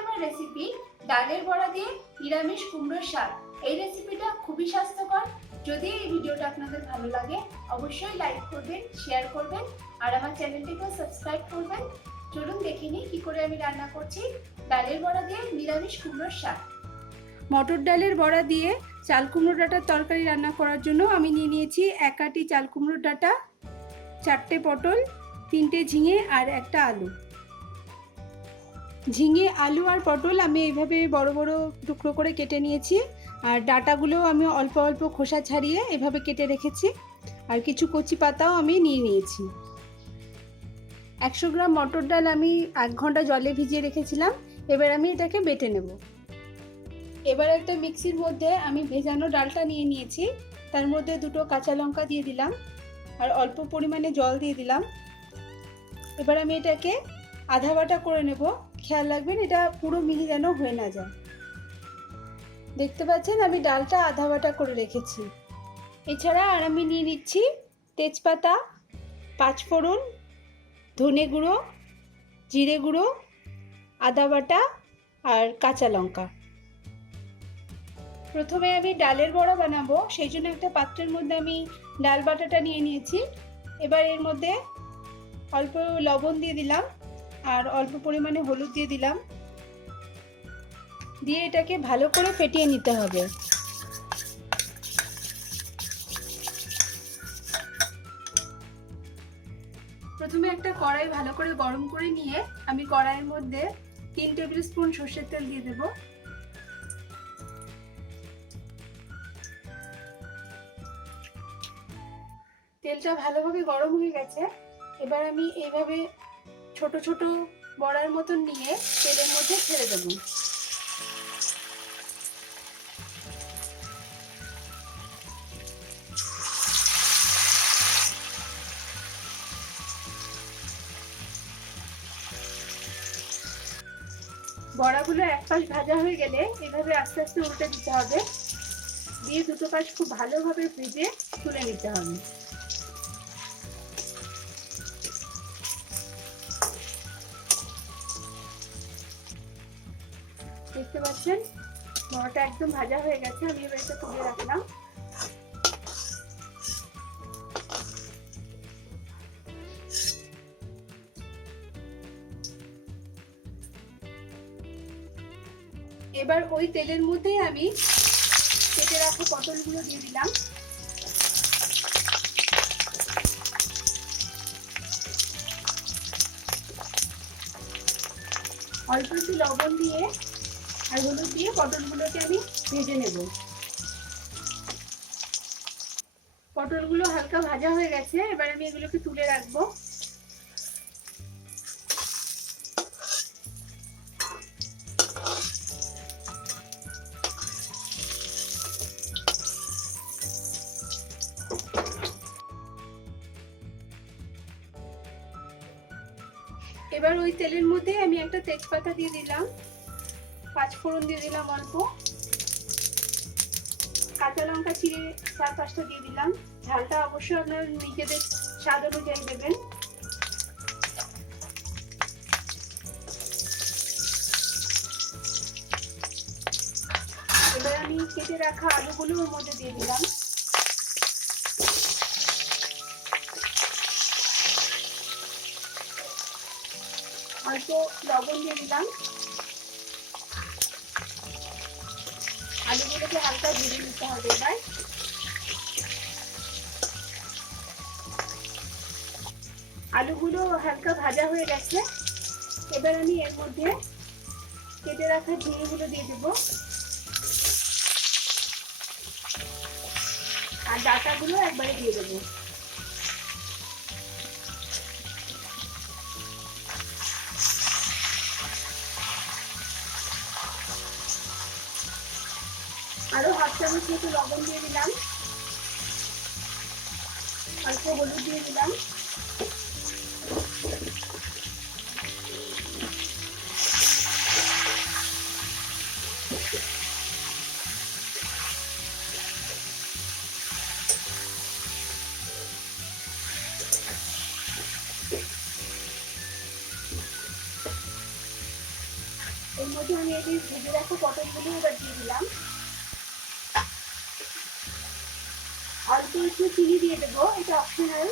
আমার রেসিপি ডালের বড়া দিয়ে নিরামিষ কুমড়োর শাক। এই রেসিপিটা খুবই স্বাস্থ্যকর। যদি এই ভিডিওটা আপনাদের ভালো লাগে অবশ্যই লাইক করবেন, শেয়ার করবেন আর আমার চ্যানেলটিকেও সাবস্ক্রাইব করবেন। চলুন দেখে নিই কি করে আমি রান্না করছি ডালের বড়া দিয়ে নিরামিষ কুমড়োর শাক। মটর ডালের বড়া দিয়ে চাল কুমড়ো ডাঁটার তরকারি রান্না করার জন্য আমি নিয়ে নিয়েছি 1 আটি চাল কুমড়োর ডাঁটা, 4টে পটল, 3টে ঝিঙে আর একটা আলু। ঝিঙে, আলু আর পটল আমি এইভাবে বড় বড় টুকরো করে কেটে নিয়েছি আর ডাঁটাগুলো আমি অল্প অল্প খোসা ছাড়িয়ে এভাবে কেটে রেখেছি আর কিছু কচি পাতাও আমি নিয়ে নিয়েছি। 100 গ্রাম মটর ডাল আমি 1 ঘন্টা জলে ভিজিয়ে রেখেছিলাম। এবার আমি এটাকে বেটে নেব। এবার একটা মিক্সির মধ্যে আমি ভেজানো ডালটা নিয়ে নিয়েছি, তার মধ্যে 2টো কাঁচা লঙ্কা দিয়ে দিলাম আর অল্প পরিমাণে জল দিয়ে দিলাম। এবার আমি এটাকে আধা বাটা করে নেব। খেয়াল রাখবেন এটা পুরো মিহি যেন হয়ে না যায়। দেখতে পাচ্ছেন আমি ডালটা আধা বাটা করে রেখেছি। এছাড়া আর আমি নিয়ে নিচ্ছি তেজপাতা, 5 ফোড়ন, ধনে গুঁড়ো, জিরে গুঁড়ো, আদা বাটা আর কাঁচা লঙ্কা। প্রথমে আমি ডালের বড়া বানাবো, সেই জন্য একটা পাত্রের মধ্যে আমি ডাল বাটাটা নিয়ে নিয়েছি। এবার এর মধ্যে অল্প লবণ দিয়ে দিলাম আর অল্প পরিমাণে হলুদ দিয়ে দিলাম, দিয়ে এটাকে ভালো করে ফেটিয়ে নিতে হবে। প্রথমে একটা কড়াই ভালো করে গরম করে নিয়ে আমি কড়াইয়ের মধ্যে 3 টেবিল স্পুন সরষের তেল দিয়ে দেব। তেলটা ভালোভাবে গরম হয়ে গেছে। এবার আমি এইভাবে ছোট ছোট বড়ার মতন নিয়ে তেলের মধ্যে ছেড়ে দেব। বড়াগুলো এক পাশ ভাজা হয়ে গেলে এভাবে আস্তে আস্তে উল্টে দিতে হবে, দিয়ে দুটো পাশ খুব ভালোভাবে ভেজে তুলে নিতে হবে। দেখতে পাচ্ছেন বড়াটা একদম ভাজা হয়ে গেছে। আমি এবার এটা তুলে রাখলাম। এবার ওই তেলের মধ্যে আমি কেটে রাখা পটলগুলো দিয়ে দিলাম। অল্প একটু লবণ দিয়ে আর হলুদ দিয়ে পটলগুলোকে আমি ভেজে নেব। পটলগুলো হালকা ভাজা হয়ে গেছে, এবার আমি এগুলোকে তুলে রাখবো। এবার ওই তেলের মধ্যে আমি একটা তেজপাতা দিয়ে দিলাম, 5 ফোড়ন দিয়ে দিলাম অল্প, কাঁচা লঙ্কা চিড়ে 4-5টা দিয়ে দিলাম। ঝালটা অবশ্যই আপনারা নিজেদের স্বাদ অনুযায়ী দেবেন। এবার আমি কেটে রাখা আলুগুলো ওর মধ্যে দিয়ে দিলাম। অল্প লবণ দিয়ে দিলাম। আলুগুলোকে হালকা ভেজে নিতে হবে। এবার আলুগুলো হালকা ভাজা হয়ে গেছে। এবার আমি এর মধ্যে কেটে রাখা ঝিঙেগুলো দিয়ে দেব আর ডাঁটাগুলো একবারে দিয়ে দেবো। আরো 1/2 চামচ মতো লবণ দিয়ে দিলাম, অল্প হলুদ দিয়ে দিলাম। এর মধ্যে আমি এই ভেজে রাখা পটলগুলো এবার দিয়ে দিলাম। অল্প একটু চিনি দিয়ে দেবো, এটা অপশনাল,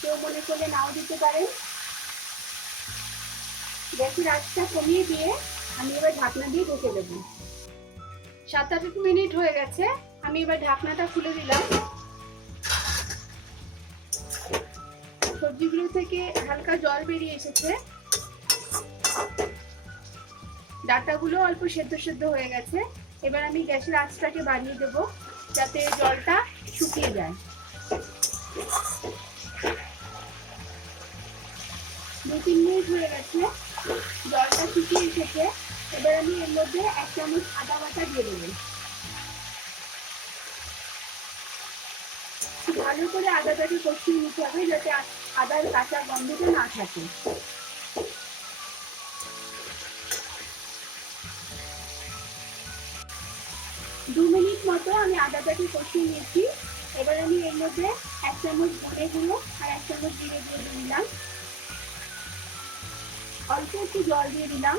কেউ মনে করলে নাও দিতে পারেন। গ্যাসের আঁচটা কমিয়ে দিয়ে আমি এবার ঢাকনা দিয়ে ঢেকে দেবো। 7-8 মিনিট হয়ে গেছে, আমি এবার ঢাকনাটা খুলে দিলাম। সবজিগুলো থেকে হালকা জল বেরিয়ে এসেছে, ডাঁটাগুলো অল্প সেদ্ধ সেদ্ধ হয়ে গেছে। এবার আমি গ্যাসের আঁচটাকে বাড়িয়ে দেব যাতে জলটা শুকিয়ে যায়। 2-3 মিনিট হয়ে গেছে, জলটা শুকিয়ে এসেছে। এবার আমি এর মধ্যে 1 চামচ আদা বাটা দিয়ে দেবো। ভালো করে আদাটাকে কষিয়ে নিতে হবে যাতে আদার কাঁচা গন্ধটা না থাকে। 2 মিনিট মতো আমি আদাটাকে কষিয়ে নিয়েছি। এবার আমি এর মধ্যে 1 চামচ ধনে গুঁড়ো আর 1 চামচ জিরে দিয়ে দিলাম। অল্প একটু জল দিয়ে দিলাম।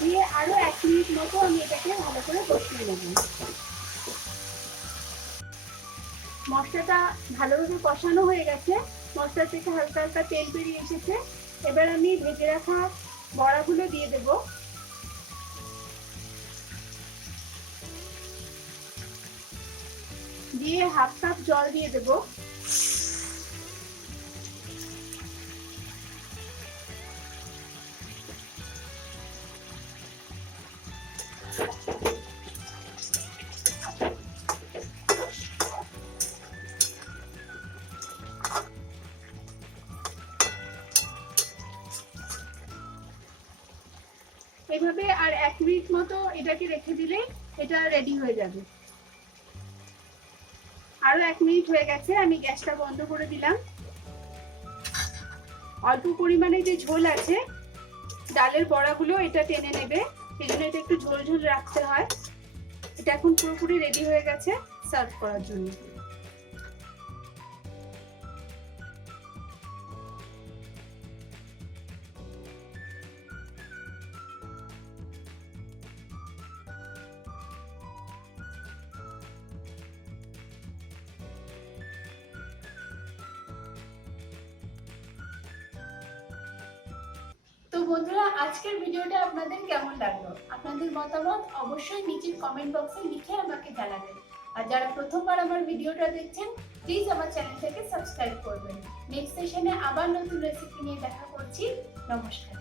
দিয়ে আরো 1 মিনিট মতো আমি এটাকে ভালো করে কষিয়ে নেব। মশলাটা ভালোভাবে কষানো হয়ে গেছে, মশলা থেকে হালকা হালকা তেল বেরিয়ে এসেছে। এবার আমি ভেজে রাখা বড়াগুলো দিয়ে দেব। দিয়ে 1/2 কাপ জল দিয়ে দেব। এভাবে আর 1 মিনিট মতো এটাকে রেখে দিলেই এটা রেডি হয়ে যাবে। আরো 1 মিনিট হয়ে গেছে, আমি গ্যাসটা বন্ধ করে দিলাম। অল্প পরিমাণে যে ঝোল আছে, ডালের বড়াগুলো এটা টেনে নেবে, এই জন্য এটা একটু ঝোল ঝোল রাখতে হয়। এটা এখন পুরোপুরি রেডি হয়ে গেছে সার্ভ করার জন্য। তো বন্ধুরা, আজকের ভিডিওটা আপনাদের কেমন লাগলো? আপনাদের মতামত অবশ্যই নিচের কমেন্ট বক্সে লিখে আমাকে জানাবেন। আর যারা প্রথমবার আমার ভিডিওটা দেখছেন, প্লিজ আমার চ্যানেলটাকে সাবস্ক্রাইব করবেন। নেক্সট সেশনে আবার নতুন রেসিপি নিয়ে দেখা করছি। নমস্কার।